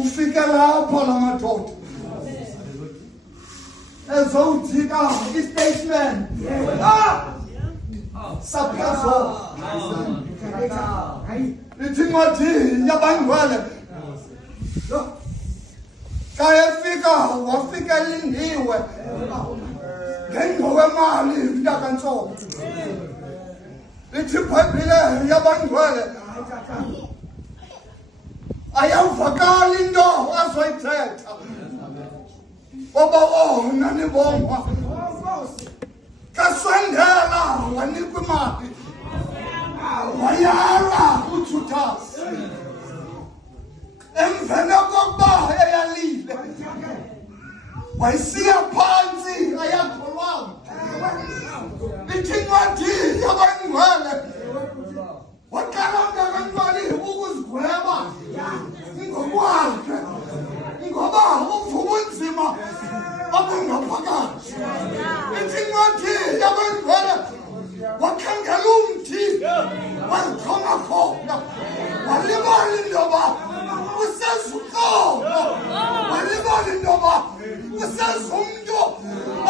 ufike lapho lamadoda ezowujika istatement saphazo lithi incwadi yabangcwele kayefika wafika elindiwe ngengowemali mntakantsomi lithi ibhayibhile yabangcwele ayawuvakali into azoyithetha oba wona nibonga kasondela wanikwa imali wayala uJudas emveni kokuba eyalile wayisiya phansi ayakholwanga lithi incwadi yabangcwele waqala ngakantwali ukuzigweba ngokwakhe ngoba uvuka unzima obungaphakathi lithi incwadi yabangcwele wakhangela umthi wazithonga khona walibala intoba usezuqobo walibala intoba usezumntu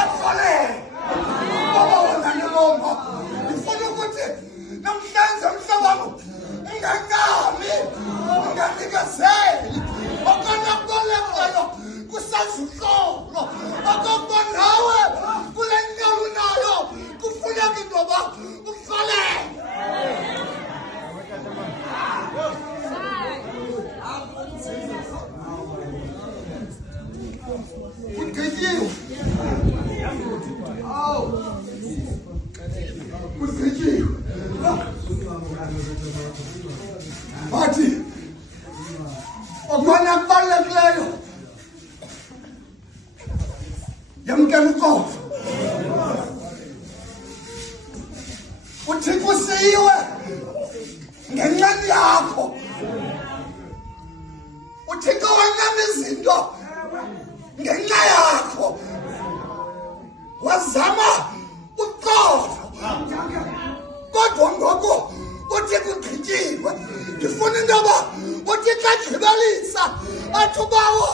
ohlolele ngoba wona nibonga ndifuna ukuthi namhlanje mhlabano ungangami unganikezeli okona kubolekayo kusazuhlolo okokuba nawe kule nyalo unayo kufuneka intoba uhlolele kugqityiwe kugqityiwe bathi okona kubalulekileyo yamkela uqobo uthi kusiyiwe ngencwadi yakho uthixo wanqanda izinto ngenxa yakho wazama uqobo kodwa ngoku uthi kugqityiwe ndifuna intoba uthi xa gqibelisa athi ubawo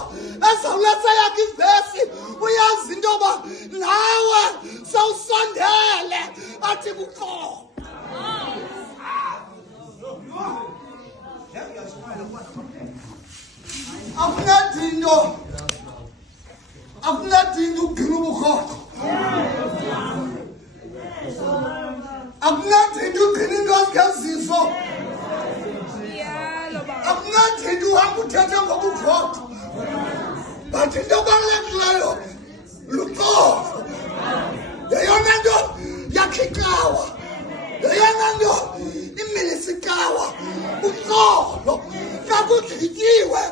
ezawulesa yakho ivesi uyazi intoba nawe sowusondele athi kuqobo akunadinto ukugcina ubukrokro akunadinto ugcina into ezingezizo akunadinto uhamba uthethe ngobukrokro but into ebalulekileyo luqobo yeyona nto yakhikawa yeyona nto imilisikawa uqobo kakugqityiwe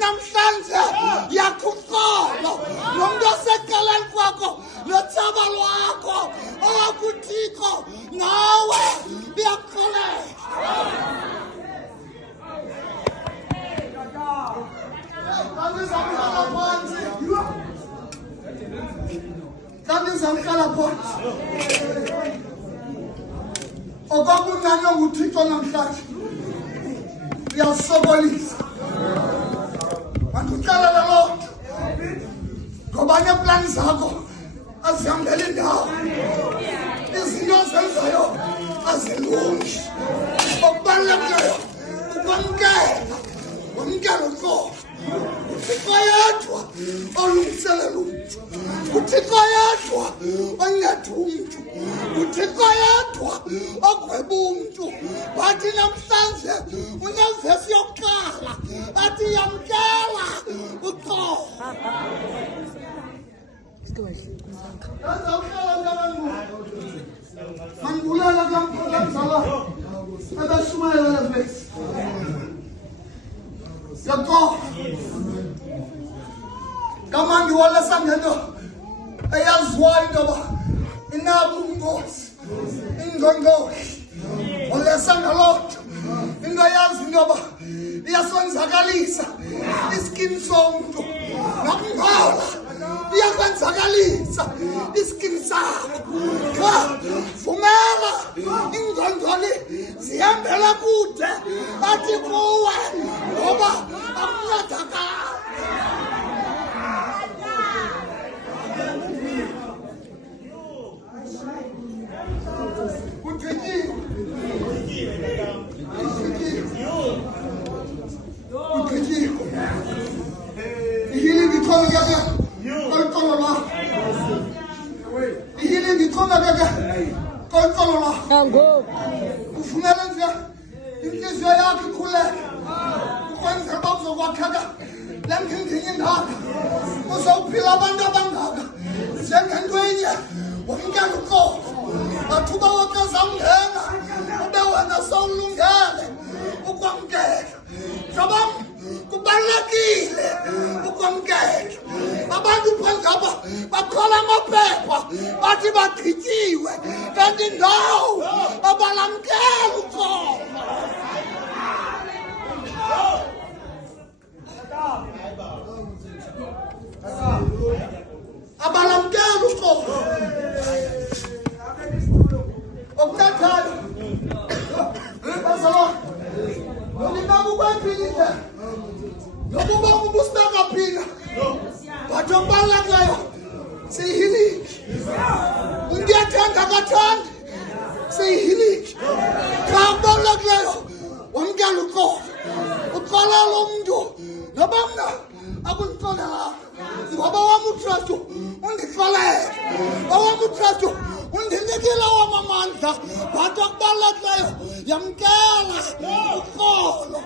namhlanje yakuqobo nomntu osekaleni kwakho nothaba lwakho owakuthixo nawe uyakholeka Kandizamhlala phansi okwakuncane nguthixo namhlanje uyasokolisa mandikuxelela loo nto ngoba neeplani zakho azihambeli indawo izinto ozenzayo azilungi okubalulekileyo ukwamkela uqobo uthixo yedwa olungiselela umntu uthixo yedwa onceda umntu uthixo yedwa ogweba umntu wathi namhlanje unevesi yokuqala athi yamkela uqobo mandibulela kamzala ebeshumayela le vesi yaqobo kamandi walesa ngento eyaziwayo intoba inabo umnkosi ingqongqoshe olesa ngaloo nto into eyazi intoba iyasonzakalisa iskini somntu nakungcola iyakwenzakalisa iskini sakho qha vumela ingqongqoli zihambela kude athi kuwe ngoba akuncedakala Healing the tongue again. Healing the tongue again. Ufumele nje inhliziyo yakho ikhuleke ukwenza bakuzokwakhaga lemkhinkinye indaba uzawuphila abantu abangaka njengentwenye wamkela uqobo bathuba wonke zamngena ube wena sawulungele ukwamkela sabam kubalulekile ukwamkela abantu phansi apha baqhala amaphepha bathi bagqityiwe kanti ndawo abalamkela uqobo abalamkela uqobo okuthathayo bazalwa nolinaku kwephilile nokuba ubusitakaphila but okubalulekayo siyihilile undiyathanda kathandi siyihilile xa okubalulekayo wamkela uqobo uxolela umntu noba mna akundisolelanga ngoba wam utrastu undihlolele owam utrastu undinikile owam amandla but okubalulekayo yamkela uxolo